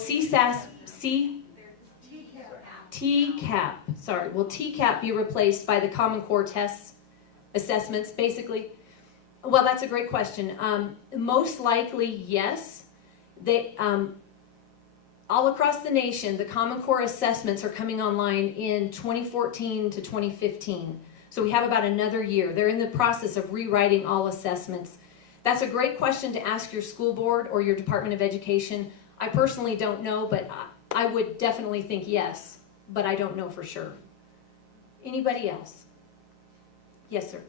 TCAP, sorry, will TCAP be replaced by the Common Core tests, assessments, basically? Well, that's a great question. Most likely, yes. All across the nation, the Common Core assessments are coming online in 2014 to 2015. So we have about another year. They're in the process of rewriting all assessments. That's a great question to ask your school board or your Department of Education. I personally don't know, but I would definitely think yes, but I don't know for sure. Anybody else? Yes, sir.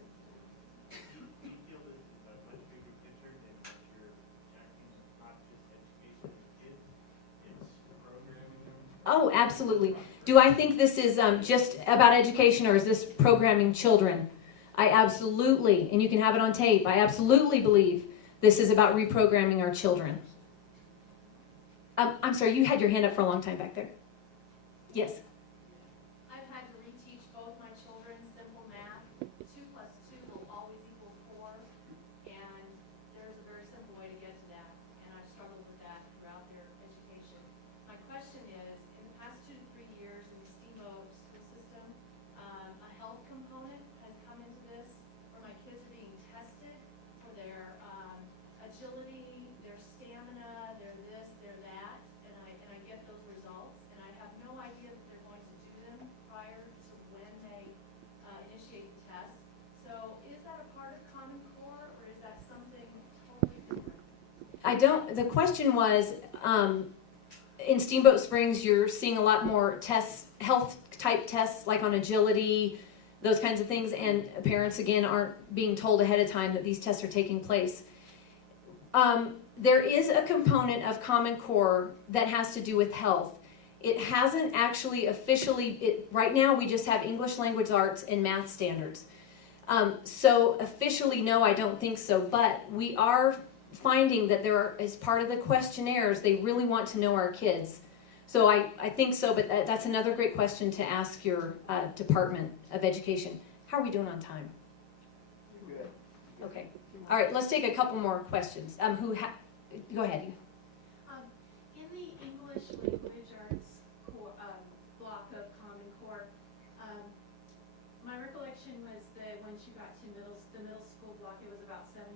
Oh, absolutely. Do I think this is just about education, or is this programming children? I absolutely, and you can have it on tape, I absolutely believe this is about reprogramming our children. I'm sorry, you had your hand up for a long time back there. Yes. I've had to reteach both my children simple math. 2 plus 2 will always equal 4. And there's a very simple way to get to that. And I've struggled with that throughout their education. My question is, in the past 2 to 3 years in the Steamboat school system, a health component has come into this where my kids are being tested for their agility, their stamina, their this, their that. And I get those results. And I have no idea that they're going to do them prior to when they initiate the test. So is that a part of Common Core, or is that something totally different? The question was, in Steamboat Springs, you're seeing a lot more tests, health type tests, like on agility, those kinds of things, and parents, again, aren't being told ahead of time that these tests are taking place. There is a component of Common Core that has to do with health. It hasn't actually officially, right now we just have English language arts and math standards. So officially, no, I don't think so, but we are finding that as part of the questionnaires, they really want to know our kids. So I think so, but that's another great question to ask your Department of Education. How are we doing on time? Okay. All right, let's take a couple more questions. Go ahead. In the English language arts block of Common Core, my recollection was that when she got to the middle school block, it was about 70%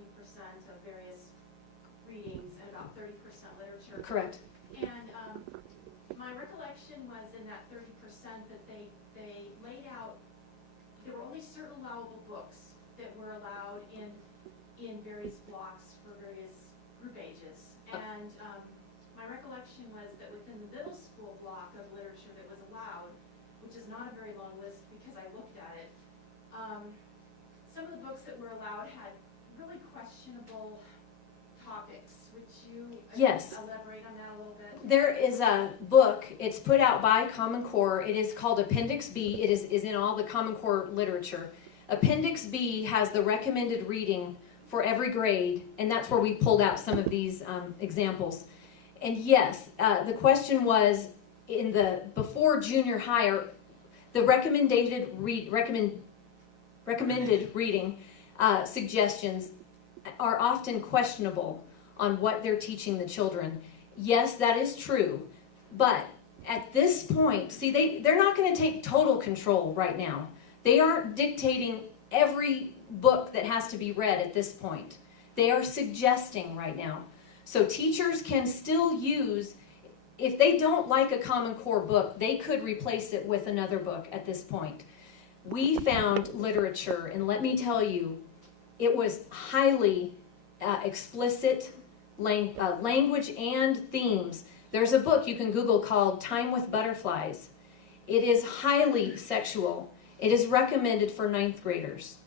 of various readings and about 30% literature. Correct. And my recollection was in that 30% that they laid out, there were only certain allowable books that were allowed in in various blocks for various group ages. And my recollection was that within the middle school block of literature that was allowed, which is not a very long list because I looked at it, some of the books that were allowed had really questionable topics. Would you Yes. elaborate on that a little bit? There is a book, it's put out by Common Core. It is called Appendix B. It is in all the Common Core literature. Appendix B has the recommended reading for every grade, and that's where we pulled out some of these examples. And yes, the question was, in the before junior high, the recommended reading suggestions are often questionable on what they're teaching the children. Yes, that is true, but at this point, see, they're not going to take total control right now. They aren't dictating every book that has to be read at this point. They are suggesting right now. So teachers can still use, if they don't like a Common Core book, they could replace it with another book at this point. We found literature, and let me tell you, it was highly explicit language and themes. There's a book you can Google called Time with Butterflies. It is highly sexual. It is recommended for 9th graders.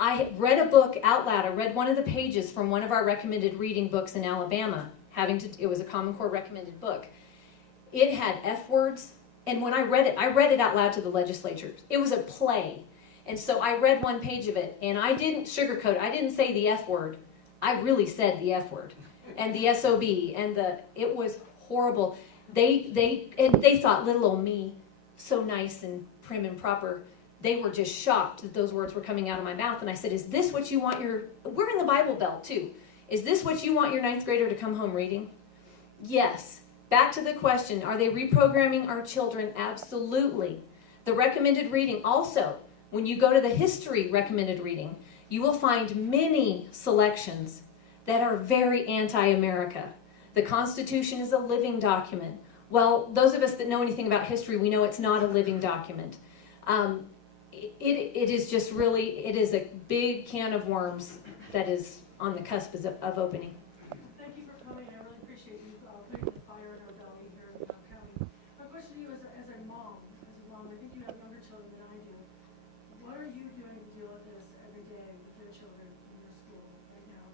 I read a book out loud. I read one of the pages from one of our recommended reading books in Alabama. It was a Common Core recommended book. It had F words, and when I read it out loud to the legislature. It was a play. And so I read one page of it, and I didn't sugarcoat it. I didn't say the F word. I really said the F word, and the SOB, and it was horrible. They thought little old me, so nice and prim and proper. They were just shocked that those words were coming out of my mouth. And I said, is this what you want we're in the Bible Belt too. Is this what you want your 9th grader to come home reading? Yes. Back to the question, are they reprogramming our children? Absolutely. The recommended reading also, when you go to the history recommended reading, you will find many selections that are very anti-America. The Constitution is a living document. Well, those of us that know anything about history, we know it's not a living document. It is just really, it is a big can of worms that is on the cusp of opening. Thank you for coming. I really appreciate you putting the fire in our belly here in County. My question to you as a mom, I think you have younger children than I do. What are you doing to deal with this every day with your children in your school right now,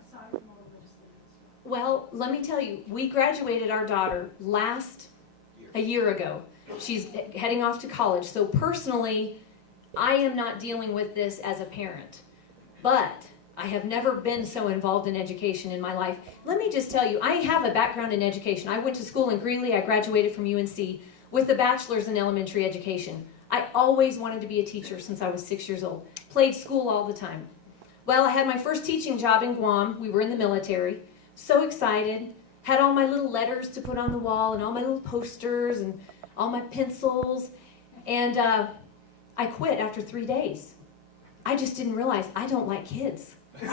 aside from all the legislative stuff? Well, let me tell you, we graduated our daughter a year ago. She's heading off to college. So personally, I am not dealing with this as a parent. But I have never been so involved in education in my life. Let me just tell you, I have a background in education. I went to school in Greeley. I graduated from UNC with a bachelor's in elementary education. I always wanted to be a teacher since I was 6 years old. Played school all the time. Well, I had my first teaching job in Guam. We were in the military. So excited. Had all my little letters to put on the wall and all my little posters and all my pencils. And I quit after 3 days. I just didn't realize I don't like kids. So